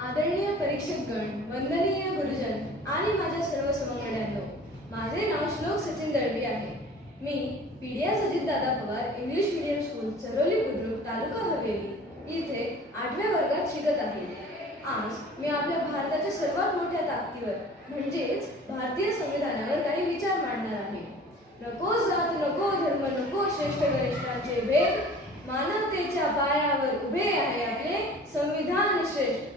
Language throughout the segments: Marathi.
आदरणीय परीक्षकगण, वंदनीय गुरुजन आणि माझ्या सर्व समवंगड्यांनो, माझे नाव श्लोक सचिन दळवी आहे. मी PDS Ajitdada Pawar English medium school Charoli Budruk taluka Haveli इथे 8व्या वर्गात शिकत आहे. आज मी आपल्या भारताच्या सर्वात मोठ्या ताकदीवर म्हणजेच भारतीय संविधानावर काही विचार मांडणार आहे. नको जात, नको धर्म, नको श्रेष्ठ वरिष्ठांचे भेद, मानवतेच्या पायावर उभे आहे आपले संविधान श्रेष्ठ.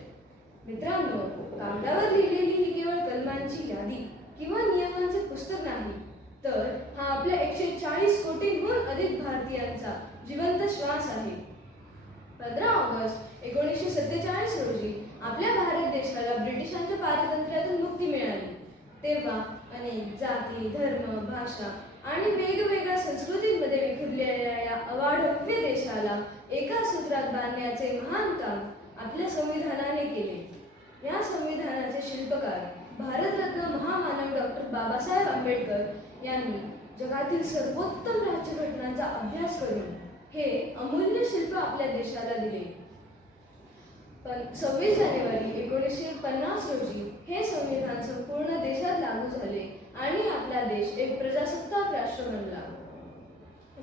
मित्रांनो, कागदावर लिहिलेली ही केवळ कलमांची यादी किंवा नियमांचे पुस्तक नाही, तर हा आपल्या 140 कोटींहून अधिक भारतीयांचा जिवंत श्वास आहे. 15 ऑगस्ट 1947 रोजी आपल्या भारत देशाला ब्रिटिशांच्या पारतंत्र्यातून मुक्ती मिळाली. तेव्हा अनेक जाती, धर्म, भाषा आणि वेगवेगळ्या संस्कृतींमध्ये विखुरलेल्या या अवाढव्य देशाला एका सूत्रात बांधण्याचे महान काम आपल्या संविधानाने केले. या संविधानाचे शिल्पकार भारतरत्न महामानव डॉक्टर बाबासाहेब आंबेडकर यांनी जगातील सर्वोत्तम राज्यघटनांचा अभ्यास करून हे अमूल्य शिल्प आपल्या देशाला दिले. 26 जानेवारी 1950 रोजी हे संविधान संपूर्ण देशात लागू झाले आणि आपला देश एक प्रजासत्ताक राष्ट्र बनला.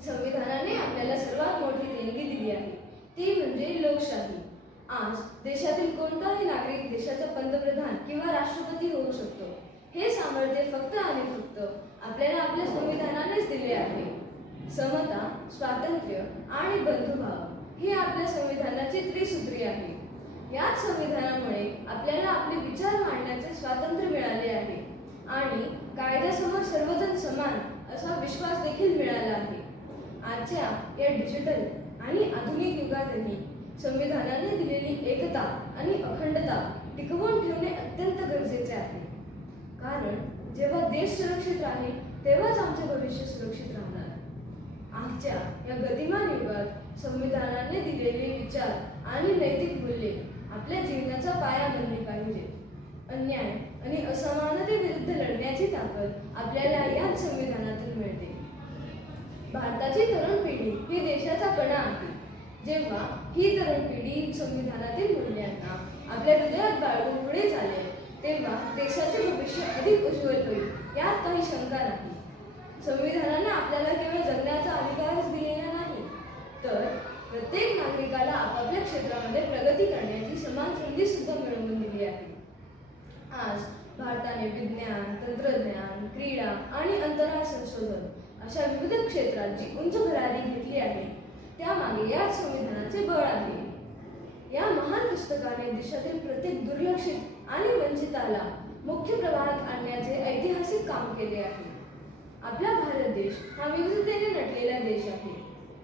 संविधानाने आपल्याला सर्वात मोठी देणगी दिली आहे, ती म्हणजे लोकशाही. आज देशातील कोणताही नागरिक देशाचा पंतप्रधान किंवा राष्ट्रपती होऊ शकतो. हे सामर्थ्य फक्त आणि फक्त आपल्याला आपल्या संविधानानेच दिले आहे. समता, स्वातंत्र्य आणि बंधुभाव ही आपल्या संविधानाची त्रिसूत्री आहे. याच संविधानामुळे आपल्याला आपले विचार मांडण्याचे स्वातंत्र्य मिळाले आहे आणि कायद्यासमोर सर्वजण समान असा विश्वास देखील मिळाला आहे. आजच्या या डिजिटल आणि आधुनिक युगातही संविधानाने दिलेली एकता आणि अखंडता टिकवून ठेवणे अत्यंत गरजेचे आहे. कारण जेव्हा देश सुरक्षित राहील तेव्हाच आमचे भविष्य सुरक्षित राहणार. आजच्या या गतिमान युगात संविधानाने दिलेले विचार आणि नैतिक मूल्ये आपल्या जीवनाचा पाया बनली पाहिजे. अन्याय आणि असमानतेविरुद्ध लढण्याची ताकद आपल्याला याच संविधानातून मिळते. भारताची तरुण पिढी ही देशाचा कणा आहे. जेव्हा ही तरुण पिढी संविधानातील मूल्यांना आपल्या हृदयात बाळगून पुढे चालेल, तेव्हा देशाचे भविष्य अधिक उज्ज्वल होईल, यात काही शंका नाही. संविधानाने आपल्याला केवळ जगण्याचा अधिकारच दिलेला नाही, तर प्रत्येक नागरिकाला आपापल्या क्षेत्रामध्ये प्रगती करण्याची समान संधी सुद्धा मिळवून दिली आहे. आज भारताने विज्ञान, तंत्रज्ञान, क्रीडा आणि अंतराळ संशोधन अशा विविध क्षेत्रात जी उंच भरारी घेतली आहे, त्यामागे याच संविधानाचे बळ आहे. या महान पुस्तकाने देशातील प्रत्येक दुर्लक्षित आणि वंचिताला मुख्य प्रवाहात आणण्याचे ऐतिहासिक काम केले आहे. आपला भारत देश हा विविधतेने नटलेला देश आहे,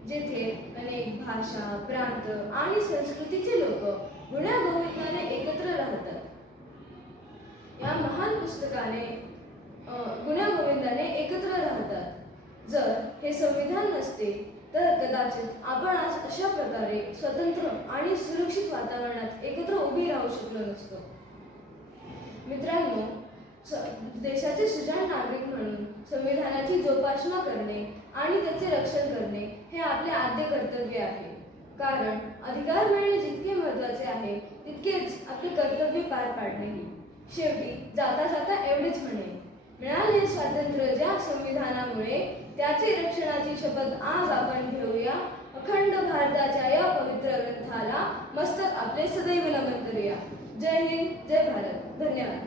जेथे अनेक भाषा, प्रांत आणि संस्कृतीचे लोक गुण्यागोविंदाने एकत्र राहतात. या महान पुस्तकाने गुण्यागोविंदाने एकत्र राहतात. जर हे संविधान नसते तर कदाचित आपण आज अशा प्रकारे स्वतंत्र आणि सुरक्षित वातावरणात एकत्र उभी राहू शकलो नसतो. मित्रांनो, देशाचे सुजाण नागरिक म्हणून संविधानाची जोपासना करणे आणि त्याचे रक्षण करणे हे आपले आद्य कर्तव्य आहे. कारण अधिकार मिळणे जितके महत्त्वाचे आहे, तितकेच आपले कर्तव्य पार पाडणेही. शेवटी जाता जाता एवढेच म्हणेन, मिळाले स्वातंत्र्य ज्या संविधानामुळे, त्याचे रक्षणाची शपथ आज आपण घेऊया. अखंड भारताच्या या पवित्र ग्रंथाला मस्तक आपले सदैव नमन करूया. जय हिंद, जय भारत. धन्यवाद.